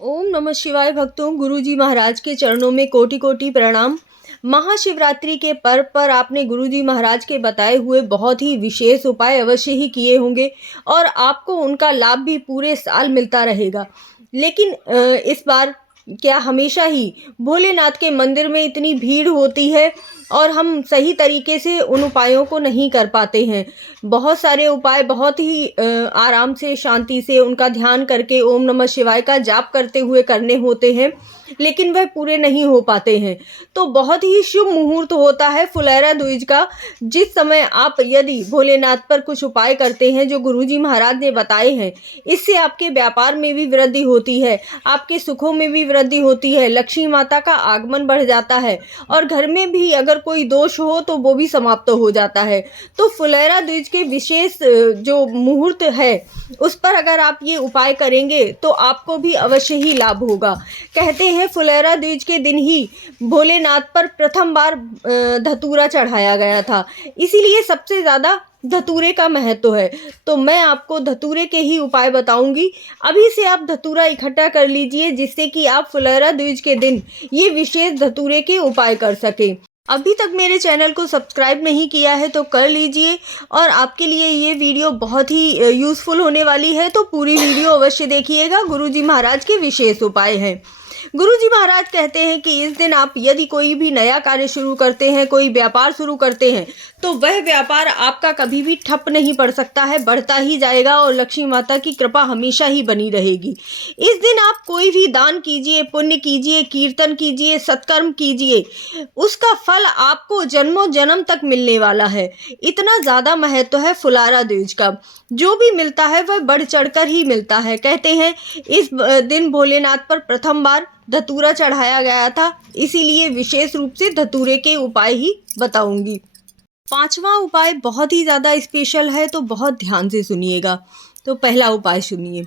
ओम नमः शिवाय भक्तों, गुरुजी महाराज के चरणों में कोटि कोटि प्रणाम। महाशिवरात्रि के पर्व पर आपने गुरुजी महाराज के बताए हुए बहुत ही विशेष उपाय अवश्य ही किए होंगे और आपको उनका लाभ भी पूरे साल मिलता रहेगा। लेकिन इस बार क्या हमेशा ही भोलेनाथ के मंदिर में इतनी भीड़ होती है और हम सही तरीके से उन उपायों को नहीं कर पाते हैं। बहुत सारे उपाय बहुत ही आराम से, शांति से, उनका ध्यान करके, ओम नमः शिवाय का जाप करते हुए करने होते हैं, लेकिन वह पूरे नहीं हो पाते हैं। तो बहुत ही शुभ मुहूर्त होता है फुलेरा दूज का, जिस समय आप यदि भोलेनाथ पर कुछ उपाय करते हैं जो गुरुजी महाराज ने बताए हैं, इससे आपके व्यापार में भी वृद्धि होती है, आपके सुखों में भी वृद्धि होती है, लक्ष्मी माता का आगमन बढ़ जाता है और घर में भी अगर कोई दोष हो तो वो भी समाप्त हो जाता है। तो फुलेरा दूज के विशेष जो मुहूर्त है उस पर अगर आप ये उपाय करेंगे तो आपको भी अवश्य ही लाभ होगा। कहते हैं फुलेरा दूज के दिन ही भोलेनाथ पर प्रथम बार धतूरा चढ़ाया गया था, इसीलिए सबसे ज़्यादा धतूरे का महत्व है। तो मैं आपको धतूरे के ही उपाय बताऊंगी। अभी से आप धतूरा इकट्ठा कर लीजिए जिससे कि आप फुलेरा दूज के दिन ये विशेष धतूरे के उपाय कर सकें। अभी तक मेरे चैनल को सब्सक्राइब नहीं किया है तो कर लीजिए और आपके लिए ये वीडियो बहुत ही यूज़फुल होने वाली है, तो पूरी वीडियो अवश्य देखिएगा। गुरुजी महाराज के विशेष उपाय हैं। गुरुजी महाराज कहते हैं कि इस दिन आप यदि कोई भी नया कार्य शुरू करते हैं, कोई व्यापार शुरू करते हैं, तो वह व्यापार आपका कभी भी ठप नहीं पड़ सकता है, बढ़ता ही जाएगा और लक्ष्मी माता की कृपा हमेशा ही बनी रहेगी। इस दिन आप कोई भी दान कीजिए, पुण्य कीजिए, कीर्तन कीजिए, सत्कर्म कीजिए, उसका फल आपको जन्मों जन्म तक मिलने वाला है। इतना ज़्यादा महत्व है फुलेरा दूज का, जो भी मिलता है वह बढ़ चढ़कर ही मिलता है। कहते हैं इस दिन भोलेनाथ पर प्रथम बार धतूरा चढ़ाया गया था, इसीलिए विशेष रूप से धतूरे के उपाय ही बताऊंगी। पांचवा उपाय बहुत ही ज़्यादा स्पेशल है, तो बहुत ध्यान से सुनिएगा। तो पहला उपाय सुनिए।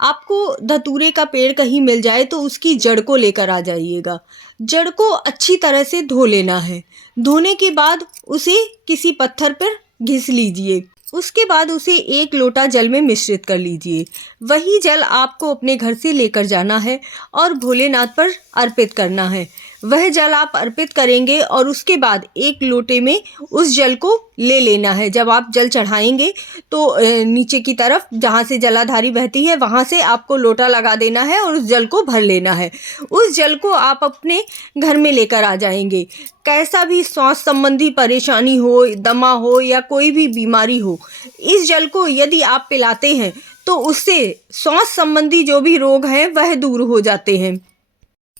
आपको धतूरे का पेड़ कहीं मिल जाए तो उसकी जड़ को लेकर आ जाइएगा। जड़ को अच्छी तरह से धो लेना है। धोने के बाद उसे किसी पत्थर पर घिस लीजिए। उसके बाद उसे 1 लोटा जल में मिश्रित कर लीजिए। वही जल आपको अपने घर से लेकर जाना है और भोलेनाथ पर अर्पित करना है। वह जल आप अर्पित करेंगे और उसके बाद 1 लोटे में उस जल को ले लेना है। जब आप जल चढ़ाएंगे तो नीचे की तरफ जहाँ से जलाधारी बहती है वहाँ से आपको लोटा लगा देना है और उस जल को भर लेना है। उस जल को आप अपने घर में लेकर आ जाएंगे। कैसा भी श्वास संबंधी परेशानी हो, दमा हो या कोई भी बीमारी हो, इस जल को यदि आप पिलाते हैं तो उससे श्वास संबंधी जो भी रोग हैं वह दूर हो जाते हैं।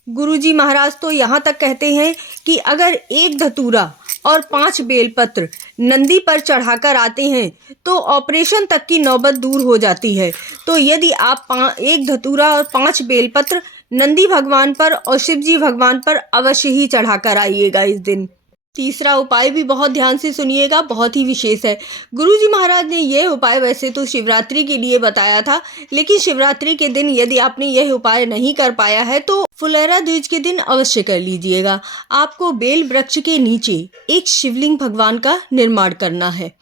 गुरुजी महाराज तो यहाँ तक कहते हैं कि अगर 1 धतूरा और 5 बेलपत्र नंदी पर चढ़ाकर आते हैं तो ऑपरेशन तक की नौबत दूर हो जाती है। तो यदि आप 1 धतूरा और 5 बेलपत्र नंदी भगवान पर और शिवजी भगवान पर अवश्य ही चढ़ाकर आइएगा इस दिन। तीसरा उपाय भी बहुत ध्यान से सुनिएगा, बहुत ही विशेष है। गुरुजी महाराज ने यह उपाय वैसे तो शिवरात्रि के लिए बताया था, लेकिन शिवरात्रि के दिन यदि आपने यह उपाय नहीं कर पाया है तो फुलेरा दूज के दिन अवश्य कर लीजिएगा। आपको बेल वृक्ष के नीचे एक शिवलिंग भगवान का निर्माण करना है।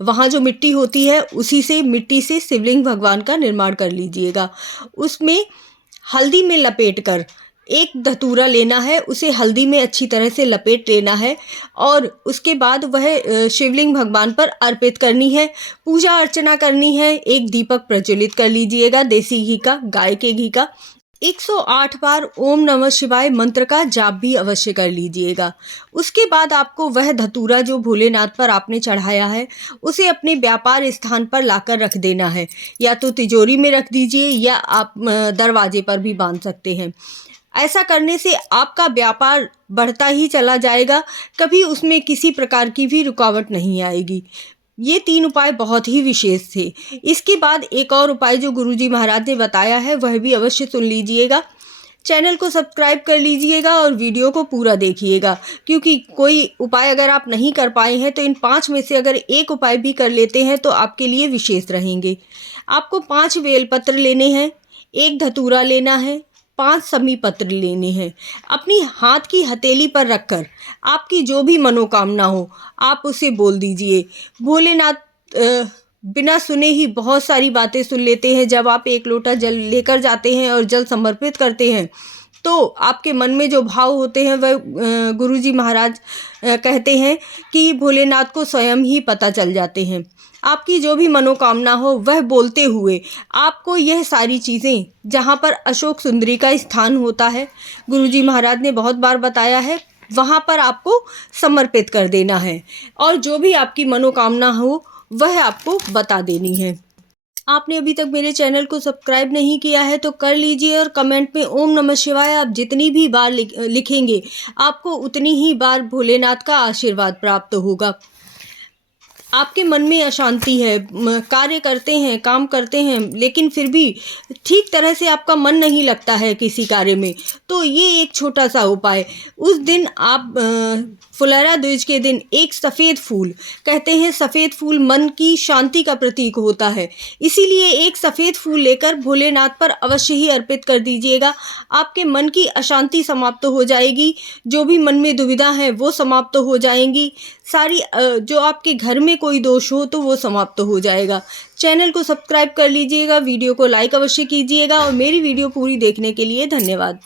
वहाँ जो मिट्टी होती है उसी से मिट्टी से शिवलिंग भगवान का निर्माण कर लीजिएगा। उसमें हल्दी में लपेट कर 1 धतूरा लेना है, उसे हल्दी में अच्छी तरह से लपेट लेना है और उसके बाद वह शिवलिंग भगवान पर अर्पित करनी है। पूजा अर्चना करनी है। 1 दीपक प्रज्वलित कर लीजिएगा देसी घी का, गाय के घी का। 108 बार ओम नमः शिवाय मंत्र का जाप भी अवश्य कर लीजिएगा। उसके बाद आपको वह धतूरा जो भोलेनाथ पर आपने चढ़ाया है उसे अपने व्यापार स्थान पर लाकर रख देना है। या तो तिजोरी में रख दीजिए या आप दरवाजे पर भी बांध सकते हैं। ऐसा करने से आपका व्यापार बढ़ता ही चला जाएगा, कभी उसमें किसी प्रकार की भी रुकावट नहीं आएगी। ये 3 उपाय बहुत ही विशेष थे। इसके बाद एक और उपाय जो गुरुजी महाराज ने बताया है वह भी अवश्य सुन लीजिएगा। चैनल को सब्सक्राइब कर लीजिएगा और वीडियो को पूरा देखिएगा, क्योंकि कोई उपाय अगर आप नहीं कर पाए हैं तो इन 5 में से अगर 1 उपाय भी कर लेते हैं तो आपके लिए विशेष रहेंगे। आपको 5 बेलपत्र लेने हैं, 1 धतूरा लेना है, 5 समी पत्र लेने हैं। अपनी हाथ की हथेली पर रखकर आपकी जो भी मनोकामना हो आप उसे बोल दीजिए। भोलेनाथ बिना सुने ही बहुत सारी बातें सुन लेते हैं। जब आप एक लोटा जल लेकर जाते हैं और जल समर्पित करते हैं तो आपके मन में जो भाव होते हैं वह गुरुजी महाराज कहते हैं कि भोलेनाथ को स्वयं ही पता चल जाते हैं। आपकी जो भी मनोकामना हो वह बोलते हुए आपको यह सारी चीज़ें, जहाँ पर अशोक सुंदरी का स्थान होता है, गुरुजी महाराज ने बहुत बार बताया है, वहाँ पर आपको समर्पित कर देना है और जो भी आपकी मनोकामना हो वह आपको बता देनी है। आपने अभी तक मेरे चैनल को सब्सक्राइब नहीं किया है तो कर लीजिए और कमेंट में ओम नमः शिवाय आप जितनी भी बार लिखेंगे आपको उतनी ही बार भोलेनाथ का आशीर्वाद प्राप्त होगा। आपके मन में अशांति है, कार्य करते हैं, काम करते हैं, लेकिन फिर भी ठीक तरह से आपका मन नहीं लगता है किसी कार्य में, तो ये एक छोटा सा उपाय, उस दिन आप फुलैरा द्विज के दिन एक सफ़ेद फूल, कहते हैं सफ़ेद फूल मन की शांति का प्रतीक होता है, इसीलिए एक सफ़ेद फूल लेकर भोलेनाथ पर अवश्य ही अर्पित कर दीजिएगा। आपके मन की अशांति समाप्त हो जाएगी, जो भी मन में दुविधा है वो समाप्त हो जाएंगी, सारी जो आपके घर में कोई दोष हो तो वो समाप्त हो जाएगा। चैनल को सब्सक्राइब कर लीजिएगा, वीडियो को लाइक अवश्य कीजिएगा और मेरी वीडियो पूरी देखने के लिए धन्यवाद।